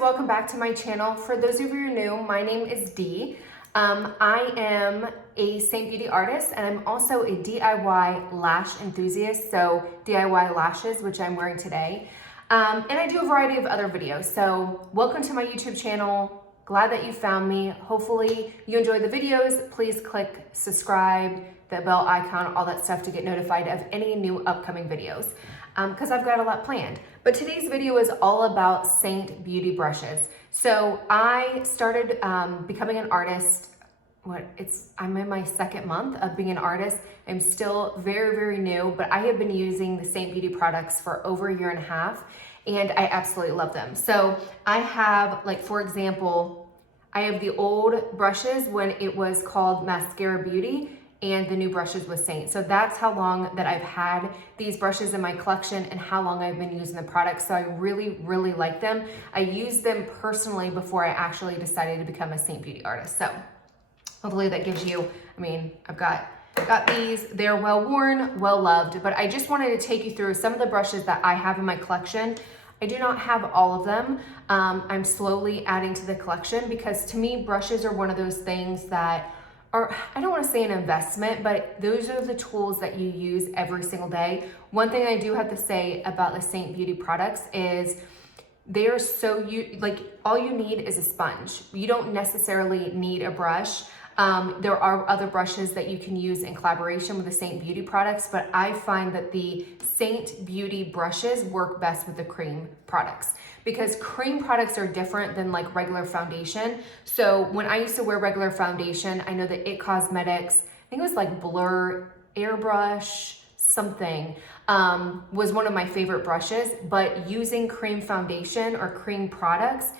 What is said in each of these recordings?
welcome back to my channel. For those of you who are new, my name is Dee. I am a Seint Beauty artist and I'm also a DIY lash enthusiast, so DIY lashes, which I'm wearing today. And I do a variety of other videos, so welcome to my YouTube channel. Glad that you found me. Hopefully you enjoy the videos. Please click subscribe, the bell icon, all that stuff to get notified of any new upcoming videos, because I've got a lot planned. But today's video is all about Seint Beauty brushes. So I started becoming an artist, I'm in my second month of being an artist. I'm still very, very new, but I have been using the Seint Beauty products for over a year and a half, and I absolutely love them. So I have, like, for example, I have the old brushes when it was called Mascara Beauty, and the new brushes with Seint. So that's how long that I've had these brushes in my collection and how long I've been using the products. So I really, really like them. I used them personally before I actually decided to become a Seint Beauty artist. So hopefully that gives you, I've got these, they're well worn, well loved, but I just wanted to take you through some of the brushes that I have in my collection. I do not have all of them. I'm slowly adding to the collection because to me, brushes are one of those things that or I don't want to say an investment, but those are the tools that you use every single day. One thing I do have to say about the Seint Beauty products is they're so, all you need is a sponge. You don't necessarily need a brush. There are other brushes that you can use in collaboration with the Seint Beauty products, but I find that the Seint Beauty brushes work best with the cream products because cream products are different than like regular foundation. So when I used to wear regular foundation, I know that It Cosmetics, I think it was like Blur Airbrush something, was one of my favorite brushes, but using cream foundation or cream products,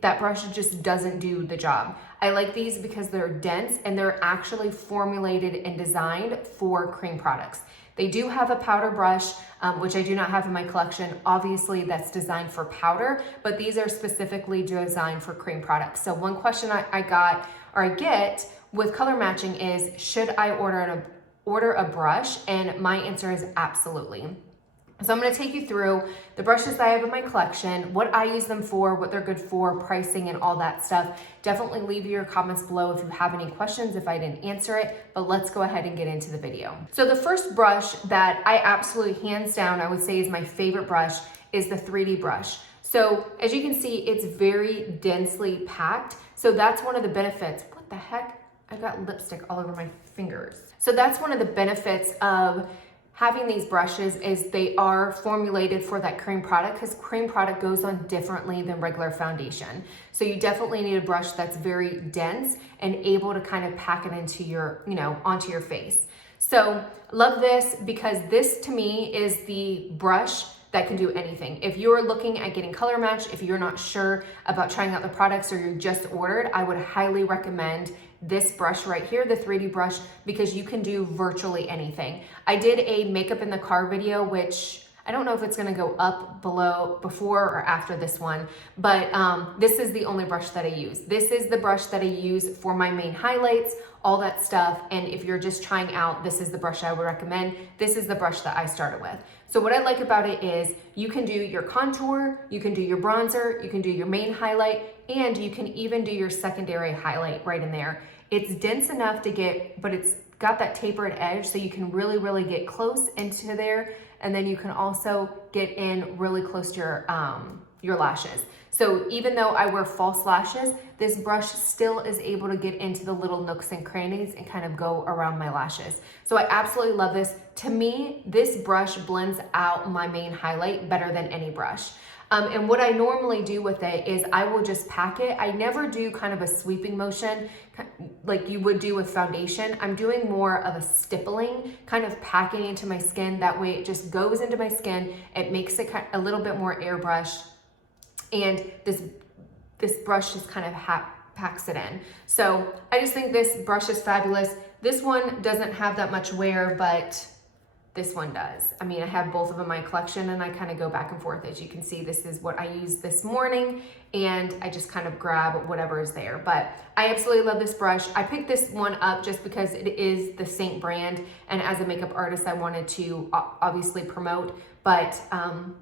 that brush just doesn't do the job. I like these because they're dense and they're actually formulated and designed for cream products. They do have a powder brush, which I do not have in my collection. Obviously that's designed for powder, but these are specifically designed for cream products. So one question I get with color matching is, should I order a brush? And my answer is absolutely. So I'm going to take you through the brushes that I have in my collection, what I use them for, what they're good for, pricing, and all that stuff. Definitely leave your comments below if you have any questions, if I didn't answer it, but let's go ahead and get into the video. So the first brush that I absolutely, hands down, I would say is my favorite brush is the 3D brush. So as you can see, it's very densely packed. So that's one of the benefits. What the heck? I got lipstick all over my fingers. So that's one of the benefits of having these brushes is they are formulated for that cream product because cream product goes on differently than regular foundation. So you definitely need a brush that's very dense and able to kind of pack it into your, onto your face. So love this because this to me is the brush that can do anything. If you're looking at getting color match, if you're not sure about trying out the products or you're just ordered, I would highly recommend this brush right here, the 3D brush, because you can do virtually anything. I did a makeup in the car video, which I don't know if it's gonna go up before or after this one, but this is the only brush that I use. This is the brush that I use for my main highlights, all that stuff. And if you're just trying out, this is the brush I would recommend. This is the brush that I started with. So what I like about it is you can do your contour, you can do your bronzer, you can do your main highlight, and you can even do your secondary highlight right in there. It's dense enough to get, but it's got that tapered edge so you can really, really get close into there. And then you can also get in really close to your lashes. So even though I wear false lashes, this brush still is able to get into the little nooks and crannies and kind of go around my lashes. So I absolutely love this. To me, this brush blends out my main highlight better than any brush. And what I normally do with it is I will just pack it. I never do kind of a sweeping motion like you would do with foundation. I'm doing more of a stippling, kind of packing into my skin. That way it just goes into my skin. It makes it a little bit more airbrush. And this brush just kind of packs it in. So I just think this brush is fabulous. This one doesn't have that much wear, but this one does. I mean, I have both of them in my collection and I kind of go back and forth. As you can see, this is what I used this morning and I just kind of grab whatever is there. But I absolutely love this brush. I picked this one up just because it is the Seint brand, and as a makeup artist, I wanted to obviously promote, but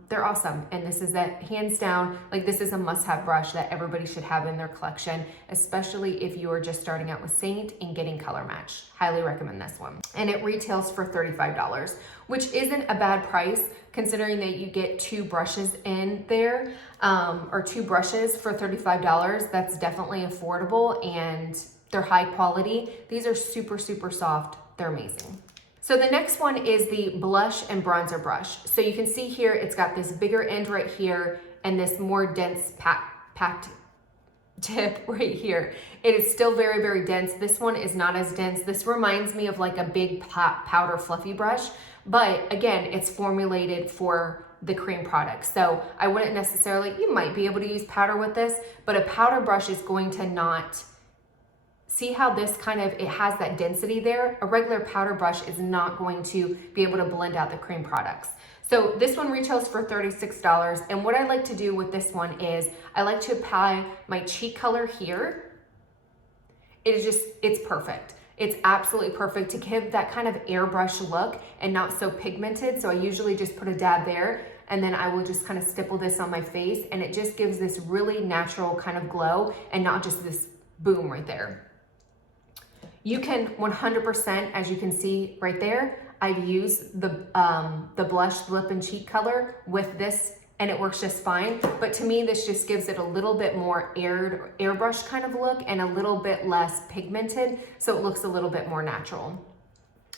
they're awesome. And this is that hands down, like this is a must-have brush that everybody should have in their collection, especially if you are just starting out with Seint and getting color match. Highly recommend this one. And it retails for $35, which isn't a bad price considering that you get 2 brushes in there, or 2 brushes for $35. That's definitely affordable and they're high quality. These are super, super soft. They're amazing. So the next one is the blush and bronzer brush. So you can see here, it's got this bigger end right here and this more dense packed tip right here. It is still very, very dense. This one is not as dense. This reminds me of like a big powder fluffy brush, but again, it's formulated for the cream product. So I wouldn't necessarily, you might be able to use powder with this, but a powder brush is going to not, see how this kind of, it has that density there. A regular powder brush is not going to be able to blend out the cream products. So this one retails for $36. And what I like to do with this one is I like to apply my cheek color here. It is just, it's perfect. It's absolutely perfect to give that kind of airbrush look and not so pigmented. So I usually just put a dab there and then I will just kind of stipple this on my face and it just gives this really natural kind of glow and not just this boom right there. You can 100%, as you can see right there, I've used the blush lip and cheek color with this and it works just fine. But to me, this just gives it a little bit more airbrush kind of look and a little bit less pigmented. So it looks a little bit more natural.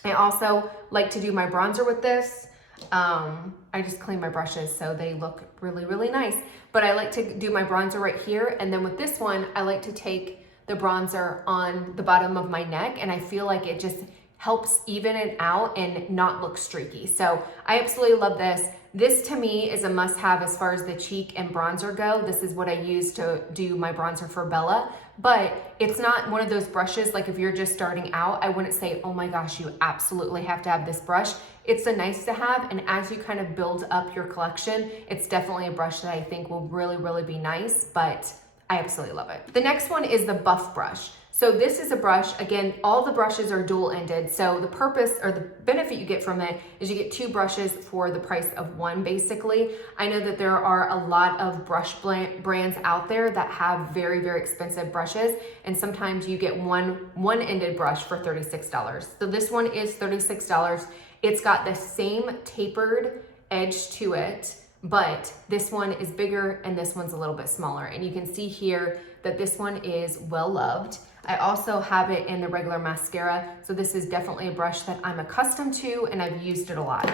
I also like to do my bronzer with this. I just clean my brushes so they look really, really nice. But I like to do my bronzer right here. And then with this one, I like to take the bronzer on the bottom of my neck and I feel like it just helps even it out and not look streaky. So I absolutely love this. This to me is a must-have as far as the cheek and bronzer go. This is what I use to do my bronzer for Bella, but it's not one of those brushes, like if you're just starting out, I wouldn't say, oh my gosh, you absolutely have to have this brush. It's a nice to have, and as you kind of build up your collection, it's definitely a brush that I think will really, really be nice, but I absolutely love it. The next one is the Buff brush. So this is a brush, again, all the brushes are dual-ended. So the purpose or the benefit you get from it is you get 2 brushes for the price of 1, basically. I know that there are a lot of brush brands out there that have very, very expensive brushes. And sometimes you get one-ended brush for $36. So this one is $36. It's got the same tapered edge to it, but this one is bigger and this one's a little bit smaller. And you can see here that this one is well loved. I also have it in the regular mascara. So this is definitely a brush that I'm accustomed to and I've used it a lot.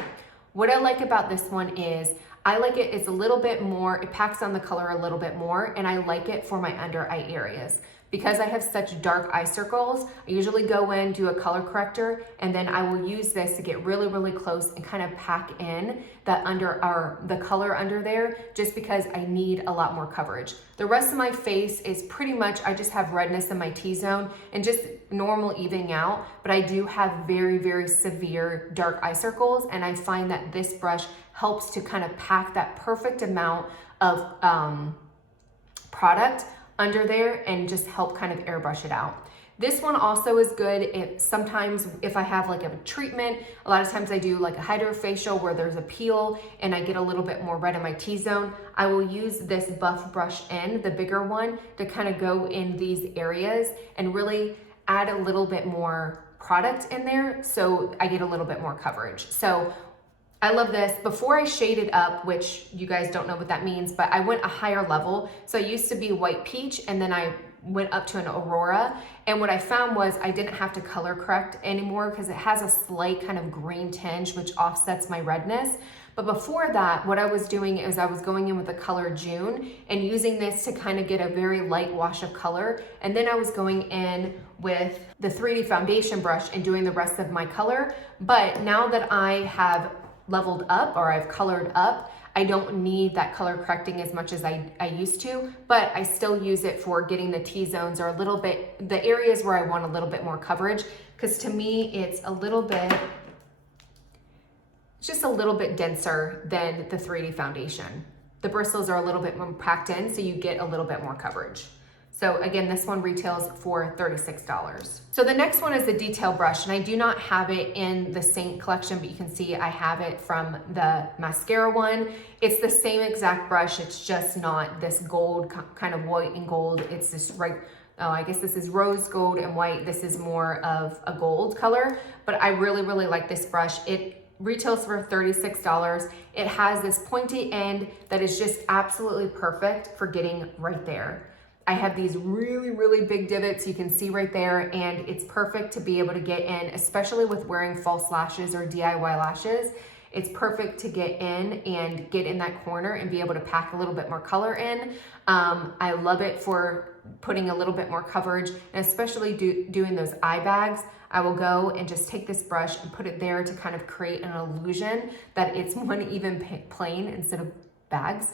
What I like about this one is I like it's a little bit more, it packs on the color a little bit more, and I like it for my under eye areas. Because I have such dark eye circles, I usually go in, do a color corrector, and then I will use this to get really, really close and kind of pack in the color under there, just because I need a lot more coverage. The rest of my face is pretty much, I just have redness in my T-zone and just normal evening out, but I do have very, very severe dark eye circles, and I find that this brush helps to kind of pack that perfect amount of product under there and just help kind of airbrush it out. This one also is good sometimes if I have like a treatment. A lot of times I do like a hydrofacial where there's a peel and I get a little bit more red in my T-zone. I will use this Buff brush the bigger one, to kind of go in these areas and really add a little bit more product in there so I get a little bit more coverage. So I love this. Before I shaded up, which you guys don't know what that means, but I went a higher level. So I used to be white peach and then I went up to an Aurora. And what I found was I didn't have to color correct anymore because it has a slight kind of green tinge, which offsets my redness. But before that, what I was doing is I was going in with the color June and using this to kind of get a very light wash of color. And then I was going in with the 3D foundation brush and doing the rest of my color. But now that I have leveled up or I've colored up, I don't need that color correcting as much as I used to, but I still use it for getting the T-zones or a little bit, the areas where I want a little bit more coverage, because to me, it's a little bit it's just a little bit denser than the 3D foundation. The bristles are a little bit more packed in, so you get a little bit more coverage. So again, this one retails for $36. So the next one is the detail brush, and I do not have it in the Seint collection, but you can see I have it from the mascara one. It's the same exact brush, it's just not this gold, kind of white and gold. It's this I guess this is rose gold and white. This is more of a gold color, but I really, really like this brush. It retails for $36. It has this pointy end that is just absolutely perfect for getting right there. I have these really, really big divots you can see right there, and it's perfect to be able to get in, especially with wearing false lashes or DIY lashes. It's perfect to get in and get in that corner and be able to pack a little bit more color in. I love it for putting a little bit more coverage, and especially doing those eye bags. I will go and just take this brush and put it there to kind of create an illusion that it's one even plane instead of bags.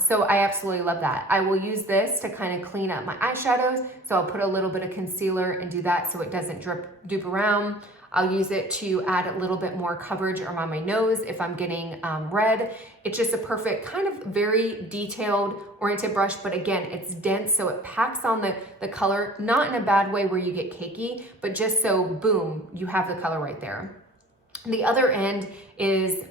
So I absolutely love that. I will use this to kind of clean up my eyeshadows. So I'll put a little bit of concealer and do that so it doesn't dupe around. I'll use it to add a little bit more coverage around my nose if I'm getting red. It's just a perfect kind of very detailed oriented brush, but again, it's dense, so it packs on the color, not in a bad way where you get cakey, but just so boom, you have the color right there. The other end is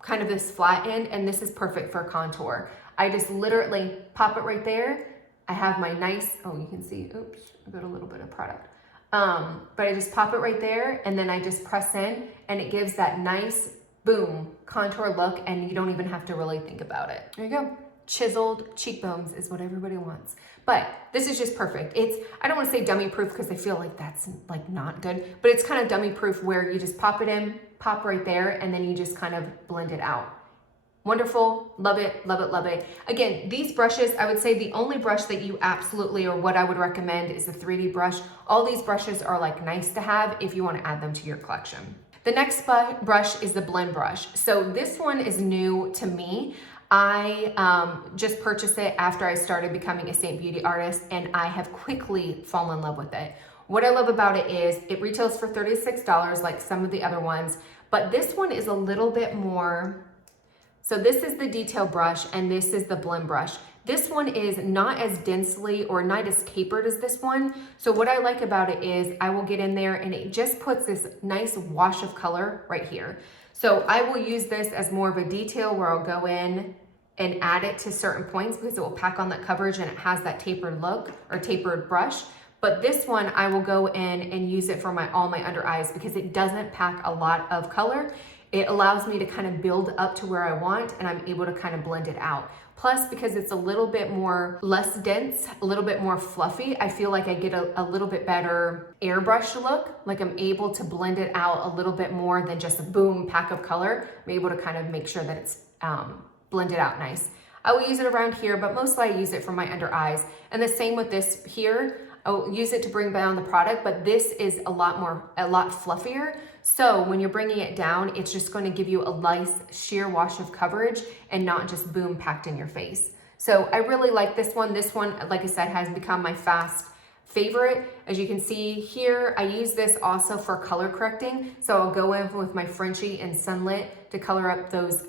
kind of this flat end, and this is perfect for contour. I just literally pop it right there. I have my nice, oh, you can see, oops, I got a little bit of product. But I just pop it right there, and then I just press in, and it gives that nice, boom, contour look, and you don't even have to really think about it. There you go. Chiseled cheekbones is what everybody wants. But this is just perfect. I don't want to say dummy proof because I feel like that's like not good, but it's kind of dummy proof where you just pop it in, pop right there, and then you just kind of blend it out. Wonderful, love it, love it, love it. Again, these brushes, I would say the only brush that you absolutely, or what I would recommend, is the 3D brush. All these brushes are like nice to have if you want to add them to your collection. The next brush is the blend brush. So this one is new to me. I just purchased it after I started becoming a Seint Beauty artist, and I have quickly fallen in love with it. What I love about it is it retails for $36 like some of the other ones, but this one is a little bit more. So this is the detail brush, and this is the blend brush. This one is not as densely or not as tapered as this one. So what I like about it is I will get in there and it just puts this nice wash of color right here. So I will use this as more of a detail where I'll go in and add it to certain points because it will pack on that coverage and it has that tapered look or tapered brush. But this one I will go in and use it for all my under eyes because it doesn't pack a lot of color. It allows me to kind of build up to where I want, and I'm able to kind of blend it out. Plus, because it's a little bit less dense, a little bit more fluffy, I feel like I get a little bit better airbrush look. Like I'm able to blend it out a little bit more than just a boom pack of color. I'm able to kind of make sure that it's blended out nice. I will use it around here, but mostly I use it for my under eyes. And the same with this here. I'll use it to bring down the product, but this is a lot fluffier. So when you're bringing it down, it's just going to give you a nice sheer wash of coverage and not just boom packed in your face. So I really like this one. This one, like I said, has become my fast favorite. As you can see here, I use this also for color correcting. So I'll go in with my Frenchie and Sunlit to color up those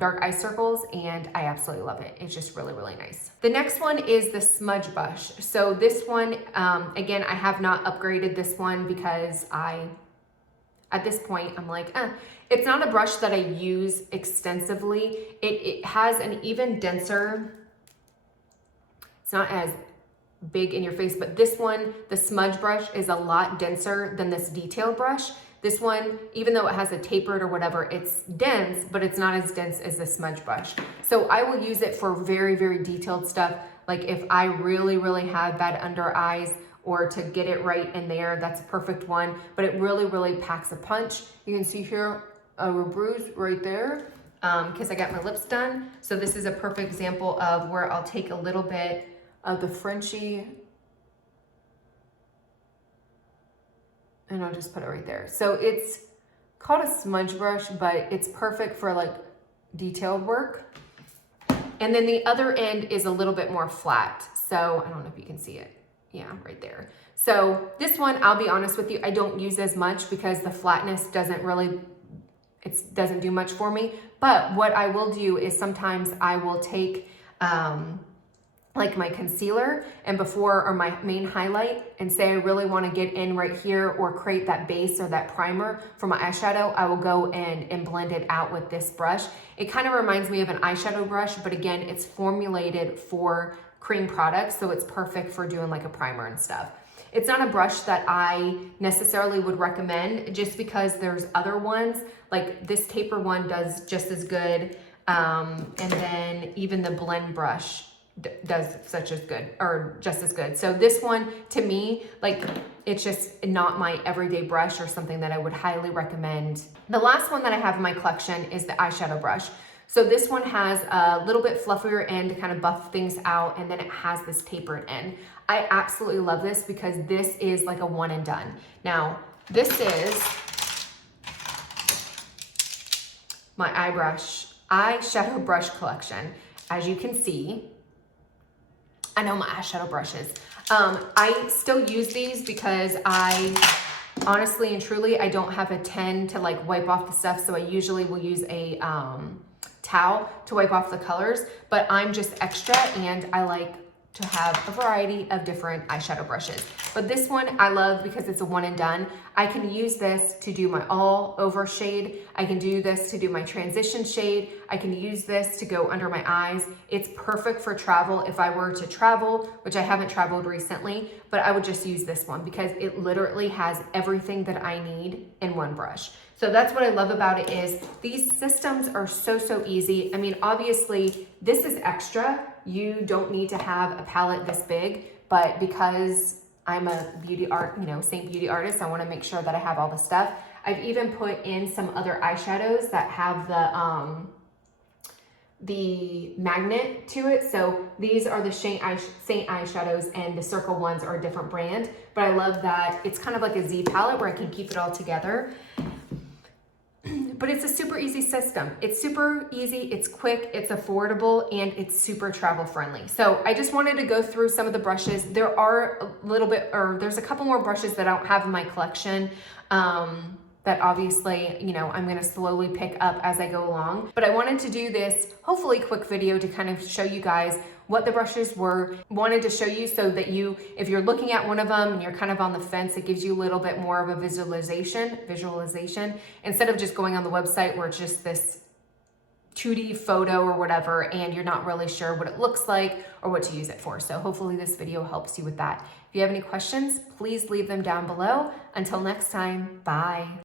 dark eye circles, and I absolutely love it. It's just really, really nice. The next one is the Smudge Brush. So this one, again, I have not upgraded this one because at this point, I'm like, it's not a brush that I use extensively. It has an even denser, it's not as big in your face, but this one, the Smudge Brush, is a lot denser than this detail brush. This one, even though it has a tapered or whatever, it's dense, but it's not as dense as the Smudge Brush. So I will use it for very, very detailed stuff. Like if I really, really have bad under eyes, or to get it right in there, that's a perfect one. But it really, really packs a punch. You can see here a bruise right there because I got my lips done. So this is a perfect example of where I'll take a little bit of the Frenchie and I'll just put it right there. So it's called a smudge brush, but it's perfect for like detailed work. And then the other end is a little bit more flat. So I don't know if you can see it. Yeah, right there. So this one, I'll be honest with you, I don't use as much because the flatness doesn't really, it doesn't do much for me. But what I will do is sometimes I will take like my concealer and or my main highlight and say I really want to get in right here or create that base or that primer for my eyeshadow, I will go and blend it out with this brush. It kind of reminds me of an eyeshadow brush, but again, it's formulated for cream products, so it's perfect for doing like a primer and stuff. It's not a brush that I necessarily would recommend just because there's other ones, like this taper one does just as good, and then even the blend brush does just as good. So this one, to me, like, it's just not my everyday brush or something that I would highly recommend. The last one that I have in my collection is the eyeshadow brush. So this one has a little bit fluffier end to kind of buff things out, and then it has this tapered end. I absolutely love this because this is like a one and done. Now, this is my eyeshadow brush collection. As you can see, I know my eyeshadow brushes. I still use these because I honestly and truly, I don't have a 10 to like wipe off the stuff. So I usually will use a towel to wipe off the colors, but I'm just extra and I like to have a variety of different eyeshadow brushes. But this one I love because it's a one and done. I can use this to do my all over shade. I can do this to do my transition shade. I can use this to go under my eyes. It's perfect for travel. If I were to travel, which I haven't traveled recently, but I would just use this one because it literally has everything that I need in one brush. So that's what I love about it is these systems are so easy. I mean, obviously this is extra. You don't need to have a palette this big, but because I'm a Seint Beauty artist, I want to make sure that I have all the stuff. I've even put in some other eyeshadows that have the magnet to it. So these are the Seint eyeshadows and the circle ones are a different brand, but I love that it's kind of like a Z palette where I can keep it all together. But it's a super easy system. It's super easy, it's quick, it's affordable, and it's super travel friendly. So I just wanted to go through some of the brushes. There's a couple more brushes that I don't have in my collection that obviously, I'm gonna slowly pick up as I go along. But I wanted to do this, hopefully quick video to kind of show you guys what the brushes were. Wanted to show you so that if you're looking at one of them and you're kind of on the fence, it gives you a little bit more of a visualization, instead of just going on the website where it's just this 2D photo or whatever, and you're not really sure what it looks like or what to use it for. So hopefully this video helps you with that. If you have any questions, please leave them down below. Until next time, bye.